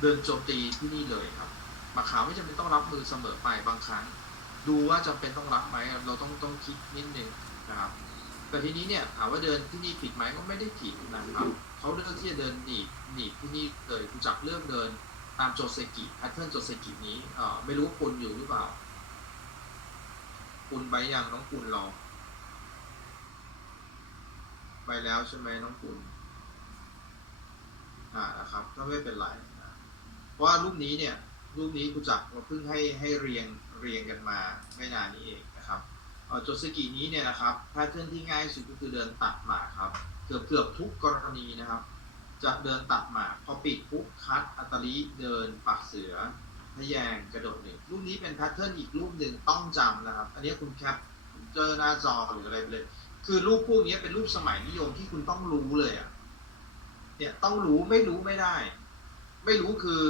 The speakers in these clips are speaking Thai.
เดินโจมตีที่นี่เลยครับหมากขาวไม่จำเป็นต้องรับมือเสมอไปบางครั้ง ดูว่าจำเป็นต้องรับไหมเราต้องต้องคิดนิดนึงนะครับ แต่ทีนี้เนี่ยถามว่าเดินที่นี่ผิดไหมก็ไม่ได้ผิดนะครับเขาเลือกที่จะเดินหนีหนีที่นี่เลยคุณจักเลือกเดินตามโจเซกิแพทเทิร์นโจเซกินี้เอ่อไม่รู้คุณอยู่หรือเปล่า คุณไปยังน้องคุณรอไปแล้วใช่ไหมน้องคุณอ่านะครับก็ไม่เป็นไร ว่ารูปนี้เนี่ยรูปนี้คุณจักเราเพิ่งให้ให้เรียงเรียงกันมาไม่นานนี้เองนะครับโจสกินี้เนี่ยนะครับแพทเทิร์นที่ง่ายที่สุดก็คือเดินตัดหมากครับ เกือบเกือบทุกกรณีนะครับ จะเดินตัดหมากพอปิดปุ๊บคัดอัตลิเดินปักเสือทะแยงกระโดดหนึ่งรูปนี้เป็นแพทเทิร์นอีกรูปหนึ่งต้องจำนะครับ อันนี้คุณแคปเจอหน้าจอหรืออะไรไปเลย คือรูปพวกนี้เป็นรูปสมัยนิยมที่คุณต้องรู้เลยอะเนี่ยต้องรู้ไม่รู้ไม่ได้ ไม่รู้คือ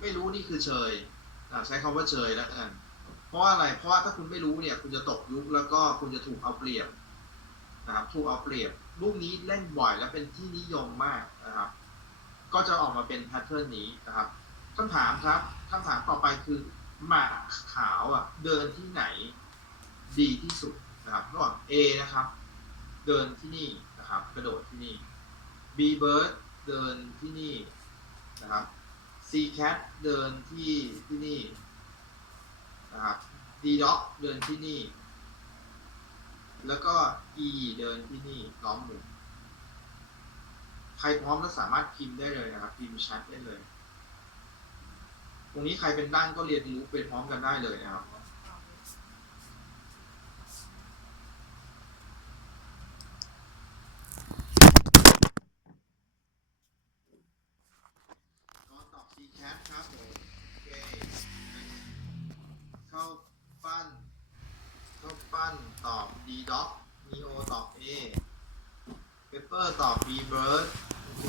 ไม่รู้นี่คือเชยใช้คำว่าเชยแล้วกันเพราะว่าอะไรเพราะว่าถ้าคุณไม่รู้เนี่ย คุณจะตกยุคแล้วก็คุณจะถูกเอาเปรียบนะครับถูกเอาเปรียบรูปนี้เล่นบ่อยและเป็นที่นิยมมากนะครับ ก็จะออกมาเป็นแพทเทิร์นนี้นะครับคำถามครับคำถามต่อไปคือหมากขาวอะ เดินที่ไหนดีที่สุดนะครับระหว่าง A นะครับ เดินที่นี่นะครับ กระโดดที่นี่ B bird เดินที่นี่ นะครับ C cat เดินที่ที่นี่นะครับ D dog เดินที่นี่ แล้วก็ E เดินที่นี่ล้อมหมุนใครพร้อมแล้วสามารถพิมพ์ได้เลยนะครับ พิมพ์แชทได้เลย ตรงนี้ใครเป็นด้านก็เรียนรู้ไปพร้อมกันได้เลยนะครับ ก็ตอบ C cat ครับผมโอเคเข้าปั้นเข้าปั้นตอบ D dog Neo ตอบ A Pepper ตอบ B bird โอเค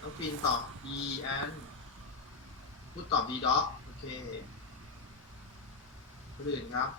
น้องฟินตอบ E and พูดตอบ D dog โอเคคนอื่นครับ